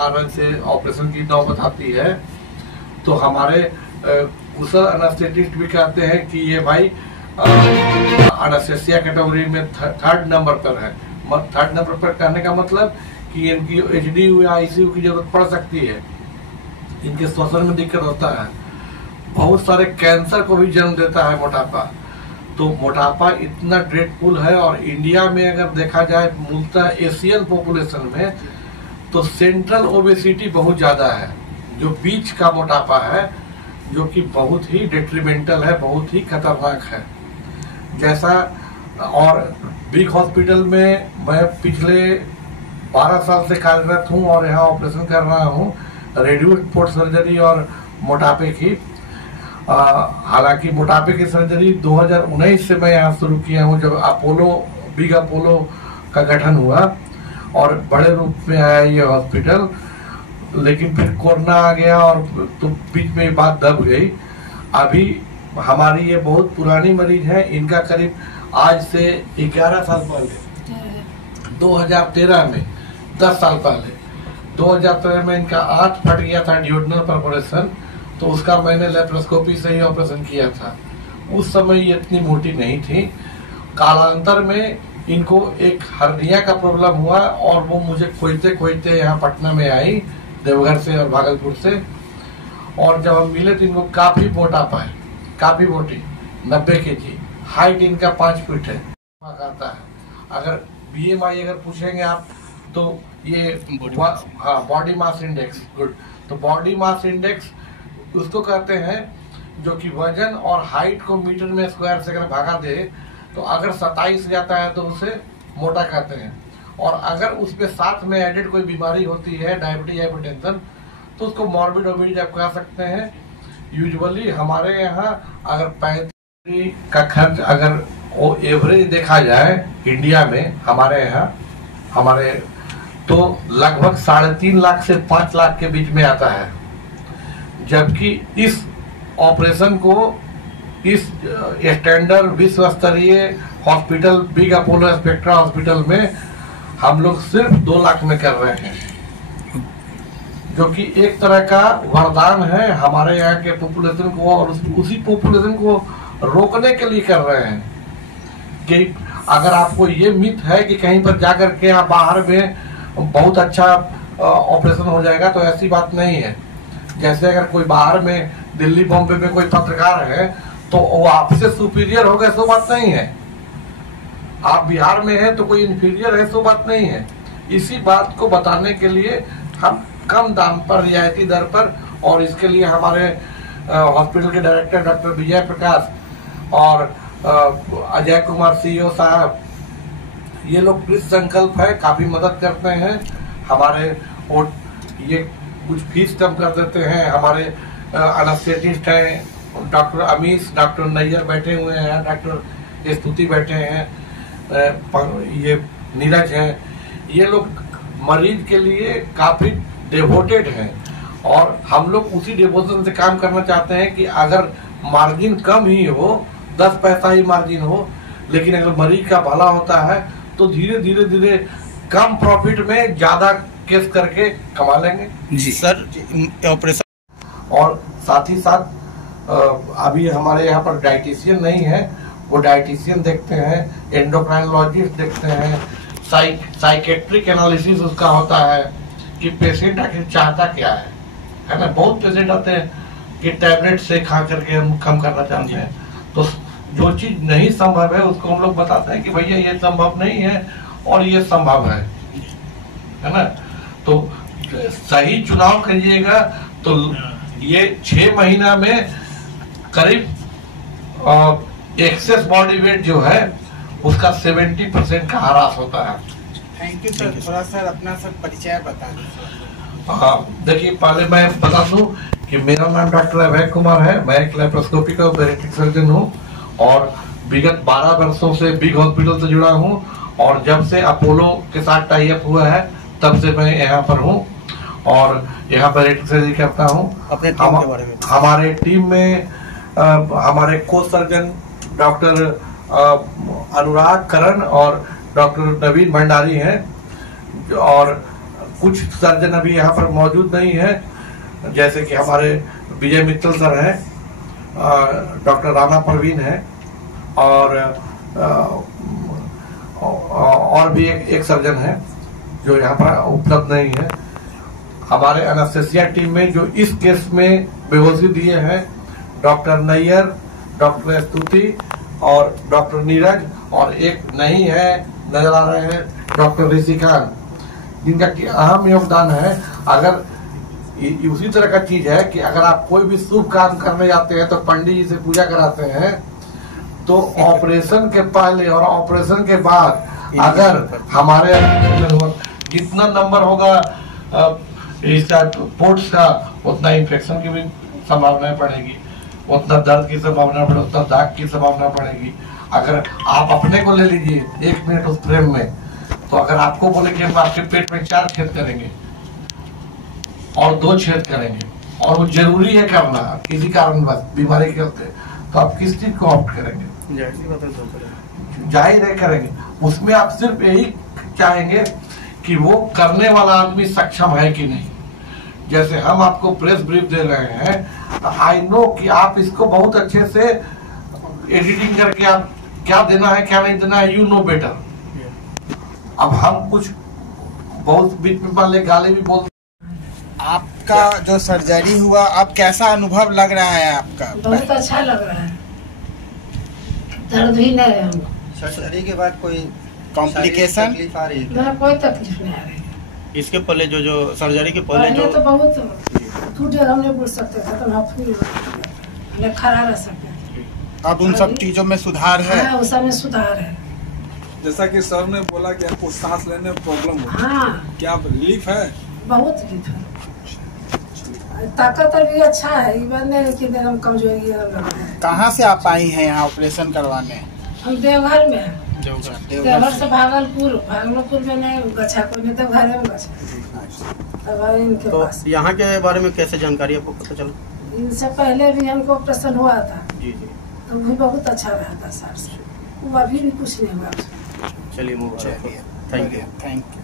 कारण से ऑपरेशन की नौबत आती है तो हमारे कुशल एनेस्थेटिस्ट भी कहते हैं कि ये भाई एनेस्थेसिया कैटेगरी में थर्ड नंबर पर है। थर्ड नंबर पर कहने का मतलब कि इनकी एचडीयू या आईसीयू की जरूरत पड़ सकती है, इनके श्वसन में दिक्कत होता है, बहुत सारे कैंसर को भी जन्म देता है मोटापा। तो मोटापा इतना ड्रेडफुल है और इंडिया में अगर देखा जाए मूलतः एशियन पॉपुलेशन में तो सेंट्रल ओबेसिटी बहुत ज्यादा है, जो बीच का मोटापा है, जो कि बहुत ही डेट्रीमेंटल है, बहुत ही खतरनाक है। जैसा और बिग हॉस्पिटल में मैं पिछले 12 साल से कार्यरत हूँ और यहाँ ऑपरेशन कर रहा हूँ रेड्यूस्ड पोर्ट सर्जरी और मोटापे की। हालांकि मोटापे की सर्जरी 2019 से मैं यहाँ शुरू किया हूँ, जब बिग अपोलो का गठन हुआ और बड़े रूप में आया ये हॉस्पिटल। लेकिन फिर कोरोना आ गया और तो बीच में बात दब गई। अभी हमारी ये बहुत पुरानी मरीज है, इनका करीब आज से 11 साल पहले 2013 में 10 साल पहले 2013 में इनका आंत फट गया था ड्यूडेनल परफोरेशन, तो उसका मैंने लेप्रोस्कोपी से ही ऑपरेशन किया था। उस समय ये इतनी मोटी नहीं थी। कालांतर में इनको एक हर्निया का प्रॉब्लम हुआ और वो मुझे खोजते खोजते यहाँ पटना में आई, देवघर से और भागलपुर से। और जब हम मिले तो इनको काफी मोटापा है, काफी मोटी, 90 kg, हाइट इनका 5 फीट है। आता है अगर BMI अगर पूछेंगे आप तो ये बॉडी मास इंडेक्स, गुड। तो बॉडी मास इंडेक्स उसको कहते हैं जो कि वजन और हाइट को मीटर में स्क्वायर से अगर भागा दे तो अगर 27 जाता है तो उसे मोटा कहते हैं। और अगर उसमें साथ में एडेड कोई बीमारी होती है, डायबिटीज, हाइपरटेंशन, तो उसको मॉर्बिड ओबेसिटी आप कह सकते हैं। यूजुअली हमारे यहाँ अगर 35 का खर्च अगर एवरेज देखा जाए इंडिया में हमारे तो लगभग 3.5 लाख से 5 लाख के बीच में आता है। जबकि इस ऑपरेशन को इस स्टैंडर्ड विश्व स्तरीय hospital big Apollo spectra hospital में हम लोग सिर्फ 2 लाख में कर रहे हैं, जो कि एक तरह का वरदान है हमारे यहाँ के पॉपुलेशन को, और उसी पॉपुलेशन को रोकने के लिए कर रहे हैं। कि अगर आपको ये मिथ है कि कहीं पर जाकर के आप बाहर में बहुत अच्छा ऑपरेशन हो जाएगा, तो ऐसी बात नहीं है। जैसे अगर कोई बाहर में दिल्ली बॉम्बे में कोई पत्रकार है तो वो आपसे सुपीरियर हो गए, सो बात नहीं है। आप बिहार में हैं तो कोई इंफीरियर है, सो बात नहीं है। इसी बात को बताने के लिए हम कम दाम पर, रियायती दर पर, और इसके लिए हमारे हॉस्पिटल के डायरेक्टर डॉक्टर विजय प्रकाश और अजय कुमार CEO साहब, ये लोग कृत संकल्प है, काफी मदद करते हैं हमारे। और ये कुछ फीस कम कर देते हैं। हमारे एनेस्थेटिस्ट हैं डॉक्टर अमीश, डॉक्टर नैयर बैठे हुए हैं, डॉक्टर स्तुति बैठे हैं, ये नीरज हैं। ये लोग मरीज के लिए काफी डिवोटेड हैं और हम लोग उसी डिवोशन से काम करना चाहते हैं कि अगर मार्जिन कम ही हो, 10 पैसा ही मार्जिन हो, लेकिन अगर मरीज का भला होता है तो धीरे धीरे कम प्रॉफिट में ज्यादा केस करके कमा लेंगे। जी सर, ऑपरेशन और साथ ही साथ अभी हमारे यहाँ पर डाइटिशियन नहीं है, वो डाइटिशियन देखते हैं, एंडोक्राइनोलॉजिस्ट देखते हैं, साइकेट्रिक एनालिसिस उसका होता है कि पेशेंट आखिर चाहता क्या है ना। बहुत पेशेंट आते हैं कि टैबलेट से खा करके हम कम करना चाहते हैं, तो जो चीज नहीं संभव है उसको हम लोग बताते हैं कि भैया ये संभव नहीं है और ये संभव है ना। तो सही चुनाव करिएगा तो ये 6 महीना में करीब एक्सेस बॉडी वेट जो है उसका 70% का ह्रास होता है। Thank you sir. थोड़ा सर अपना सर परिचय बता दें। हाँ, देखिए पहले मैं बता दूं कि मेरा नाम डॉक्टर अभय कुमार है। मैं एक लेप्रोस्कोपिक और बैरेटिक सर्जन हूँ और विगत 12 वर्षों से बिग हॉस्पिटल से जुड़ा हूँ, और जब से अपोलो के साथ टाई अप हुआ है तब से मैं यहाँ पर हूँ और यहाँ बैरेटिक सर्जरी करता हूँ। अपने टीम के बारे में हमारे टीम में हमारे को सर्जन डॉक्टर अनुराग करण और डॉक्टर नवीन भंडारी हैं, और कुछ सर्जन अभी यहाँ पर मौजूद नहीं है, जैसे कि हमारे विजय मित्तल सर हैं, डॉक्टर राणा परवीन है, और भी एक सर्जन है जो यहाँ पर उपलब्ध नहीं है। हमारे एनेस्थेसिया टीम में जो इस केस में बेहोशी दिए हैं डॉक्टर नैयर, डॉक्टर स्तुति और डॉक्टर नीरज, और एक नहीं है नजर आ रहे हैं डॉक्टर ऋषिकांत, जिनका अहम योगदान है। अगर उसी तरह का चीज है कि अगर आप कोई भी शुभ काम करने जाते हैं तो पंडित जी से पूजा कराते हैं, तो ऑपरेशन के पहले और ऑपरेशन के बाद अगर हमारे जितना नंबर होगा पोर्ट्स का, उतना इन्फेक्शन की भी संभावना पड़ेगी, उतना दर्द की संभावना पड़ेगी, उतना दाग की संभावना पड़ेगी। अगर आप अपने को ले लीजिए 1 मिनट उस फ्रेम में, तो अगर आपको बोले कि हम आपके पेट में 4 छेद करेंगे और 2 छेद करेंगे, और वो जरूरी है करना किसी कारणवश बीमारी के होते, तो आप किस चीज को ऑप्ट करेंगे? जाहिर है करेंगे। उसमें आप सिर्फ यही चाहेंगे कि वो करने वाला आदमी सक्षम है कि नहीं। जैसे हम आपको प्रेस ब्रीफ दे रहे हैं, आई नो कि आप इसको बहुत अच्छे से एडिटिंग करके आप क्या देना है क्या नहीं देना है, यू नो बेटर। अब हम कुछ बहुत बीच में वाले गाली भी बोलते। आपका जो सर्जरी हुआ, अब कैसा अनुभव लग रहा है आपका? बहुत अच्छा लग रहा है, दर्द भी नहीं है हमको। सर्जरी के बाद कोई कॉम्प्लिकेशन? कोई तकलीफ नहीं आ रही। इसके पहले जो सर्जरी के पहले जो तो बहुत टूटे, हम नहीं बोल सकते थे, तो हम खड़ा रह सकते थे। अब उन सब चीजों में सुधार है? हाँ, उस सब में सुधार है। जैसा कि सर ने बोला कि आपको सांस लेने में प्रॉब्लम हो, हाँ, क्या रिलीफ है? बहुत रिलीफ है। ताकत भी अच्छा है, नहीं कि हम कमजोरी है। कहाँ से आप आई हैं यहाँ ऑपरेशन करवाने? हम देवघर में हैं। देवघर से भागलपुर में नहीं गछा, कोई नहीं, देवघर में गछा। इनके तो पास यहाँ के बारे में कैसे जानकारी आपको पता चला? इनसे पहले भी हमको ऑपरेशन हुआ था, जी जी, तो भी बहुत अच्छा रहा था सर से। वो अभी भी कुछ नहीं हुआ। चलिए, थैंक यू। Thank you.